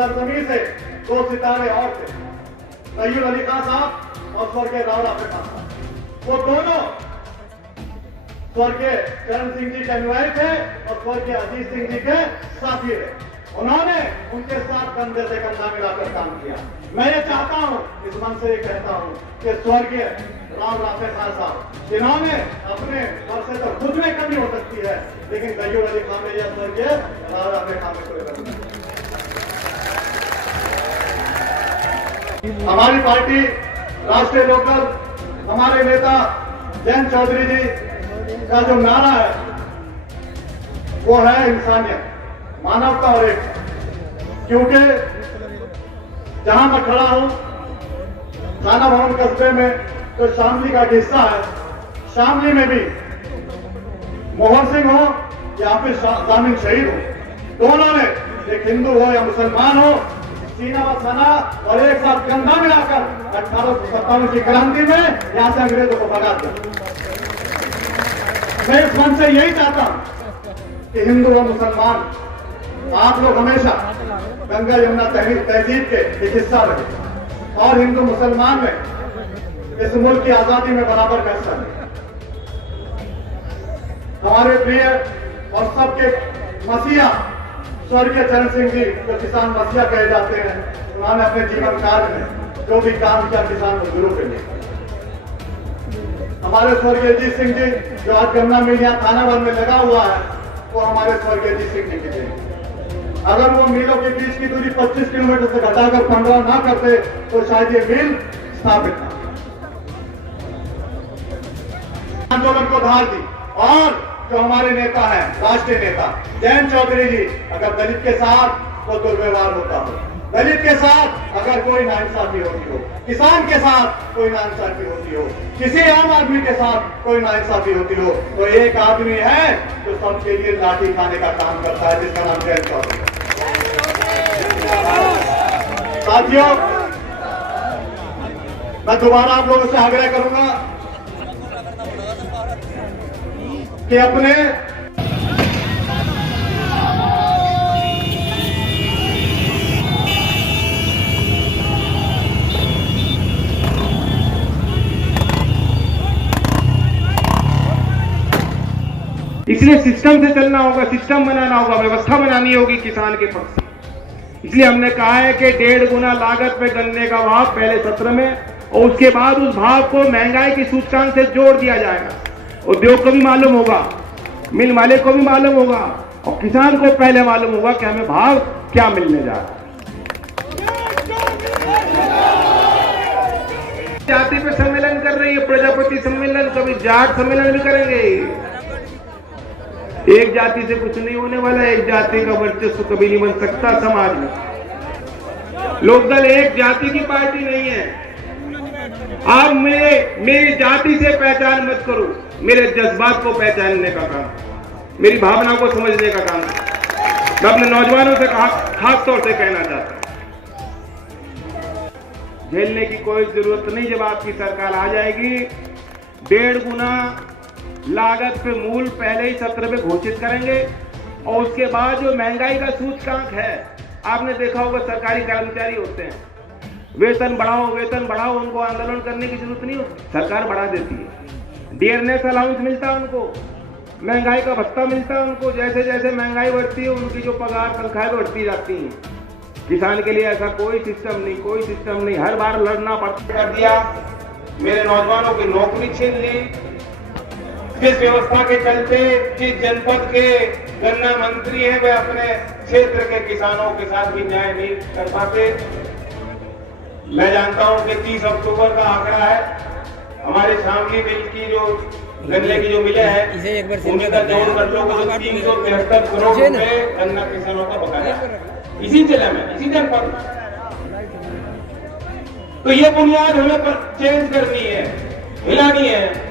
सरजमी से 2 सितारे और थे, तैयब अली खान साहब और स्वर्गीय राव राफे खान साहब। वो दोनों स्वर्गीय चरण सिंह जी के अनुयायी थे और स्वर्गीय अजीत सिंह जी के साथी थे। उन्होंने उनके साथ कंधे से कंधा मिलाकर काम किया। मैं ये चाहता हूं, इस मन से ये कहता हूं कि स्वर्गीय राव राफे खान साहब, जिन्होंने अपने घर से तो खुद में कमी हो सकती है, लेकिन तैयब अली खान में या स्वर्गीय राव राफे खान में कोई कमी नहीं। हमारी पार्टी राष्ट्रीय लोकदल, हमारे नेता जयंत चौधरी जी का जो नारा है वो है इंसानियत, मानवता और एकता। क्योंकि जहां मैं खड़ा हूं थाना भवन कस्बे में, तो शामली का हिस्सा है। शामली में भी मोहन सिंह हो या फिर जामिन शहीद हो, दोनों ने, एक हिंदू हो या मुसलमान हो, सीना व सना और एक साथ कंधा मिलाकर 1857 की क्रांति में यहां से अंग्रेजों को भगा दिया। मैं इस मन से यही चाहता हूं कि हिंदू और मुसलमान आप लोग हमेशा गंगा यमुना तहजीब के एक हिस्सा रहे और हिंदू मुसलमान में इस मुल्क की आजादी में बराबर का हिस्सा रहे। हमारे प्रिय और सबके मसीहा स्वर्गीय चरण सिंह जी, जो किसान मसीहा कहे जाते हैं, उन्होंने अपने जीवन काल में जो भी काम किया किसान मजदूरों के लिए। हमारे स्वर्गीय अजीत सिंह जी, जो आज गन्ना मिल यहाँ थाना वन में लगा हुआ है, वो हमारे स्वर्गीय अजीत सिंह जी की थे। अगर वो मिलों के बीच की दूरी 25 किलोमीटर से घटाकर 15 ना करते तो शायद ये मिल स्थापित ना। आंदोलन को धार दी। और जो हमारे नेता हैं, राष्ट्रीय नेता जयंत चौधरी जी, अगर दलित के साथ कोई दुर्व्यवहार होता हो, दलित के साथ अगर कोई नाइंसाफी होती हो, किसान के साथ कोई नाइंसाफी होती हो, किसी आम आदमी के साथ कोई नाइंसाफी होती हो, तो एक आदमी है जो सबके लिए लाठी खाने का काम करता है, जिसका नाम जयंत चौधरी है। साथियों, मैं दोबारा आप लोगों से आग्रह करूंगा कि अपने इसलिए सिस्टम से चलना होगा, सिस्टम बनाना होगा, व्यवस्था बनानी होगी किसान के पक्ष से। इसलिए हमने कहा है कि 1.5 गुना लागत पे गन्ने का भाव पहले सत्र में, और उसके बाद उस भाव को महंगाई की सूचकांक से जोड़ दिया जाएगा। उद्योग को भी मालूम होगा, मिल मालिक को भी मालूम होगा, और किसान को पहले मालूम होगा कि हमें भाव क्या मिलने जा रहा है। जाति पे सम्मेलन कर रही है, प्रजापति सम्मेलन, कभी जाट सम्मेलन भी करेंगे। एक जाति से कुछ नहीं होने वाला है, एक जाति का वर्चस्व कभी नहीं बन सकता समाज में। लोकदल एक जाति की पार्टी नहीं है। आप मेरी जाति से पहचान मत करो, मेरे जज्बात को पहचानने का काम, मेरी भावना को समझने का काम मैं अपने नौजवानों से खास तौर से कहना चाहता हूं। झेलने की कोई जरूरत नहीं। जब आपकी सरकार आ जाएगी, 1.5 गुना लागत पे मूल पहले ही सत्र में घोषित करेंगे, और उसके बाद जो महंगाई का सूचकांक है, आपने देखा होगा सरकारी कर्मचारी होते हैं, वेतन बढ़ाओ, उनको आंदोलन करने की जरूरत नहीं होती, सरकार बढ़ा देती है। डियरनेस अलाउंस मिलता है उनको, महंगाई का भत्ता मिलता है उनको। जैसे जैसे महंगाई बढ़ती है, उनकी जो पगार तनख्वाहें बढ़ती जाती हैं। किसान के लिए ऐसा कोई सिस्टम नहीं, हर बार लड़ना पड़ता। कर दिया, मेरे नौजवानों की नौकरी छीन ली। जिस व्यवस्था के चलते जिस जनपद के गन्ना मंत्री हैं, वे अपने क्षेत्र के किसानों के साथ भी न्याय नहीं कर पाते। मैं जानता हूं कि 30 अक्टूबर का आंकड़ा है, हमारे शामली मिल की जो गन्ने की जो मिले हैं, उनका जोड़ कर लो तो 373 करोड़ रुपए गन्ना किसानों का बकाया इसी जिले में, इसी जनपद में। तो ये बुनियाद हमें चेंज करनी है, हिलानी है।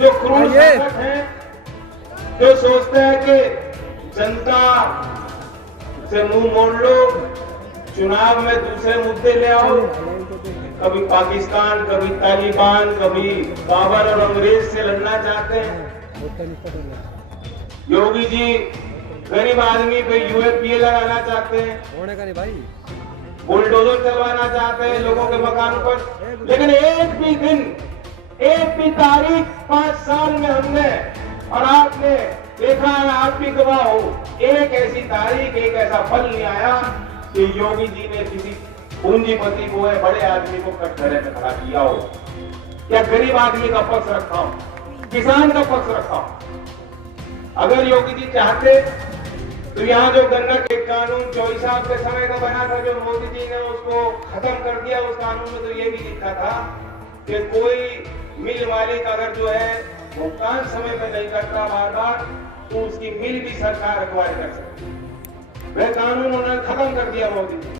जो क्रूर शासक है, जो सोचते हैं कि जनता से मुंह मोड़ लो, चुनाव में दूसरे मुद्दे ले आओ, कभी पाकिस्तान, कभी तालिबान, कभी बाबर और अंग्रेज से लड़ना चाहते हैं। योगी जी गरीब आदमी पे यूएपीए लगाना चाहते हैं, होने का नहीं भाई, बुलडोजर चलवाना चाहते हैं लोगों के मकानों पर। लेकिन एक भी दिन, एक भी तारीख 5 साल में हमने और आपने देखा है, आप भी गवाह हो, एक ऐसी तारीख, एक ऐसा पल नहीं आया कि योगी जी ने किसी पूंजीपति को है बड़े आदमी को कटघरे में खड़ा किया हो या गरीब आदमी का पक्ष रखा हो, किसान का पक्ष रखा हो। अगर योगी जी चाहते तो यहाँ जो गन्ना के कानून 24 साल के समय का बना था, जो मोदी जी ने उसको खत्म कर दिया, उस कानून में तो ये भी लिखा था कि कोई मिल मालिक अगर जो है भुगतान समय में नहीं करता बार बार, तो उसकी मिल भी सरकार अखबार कर सकती है। वह कानून उन्होंने खत्म कर दिया मोदी जी।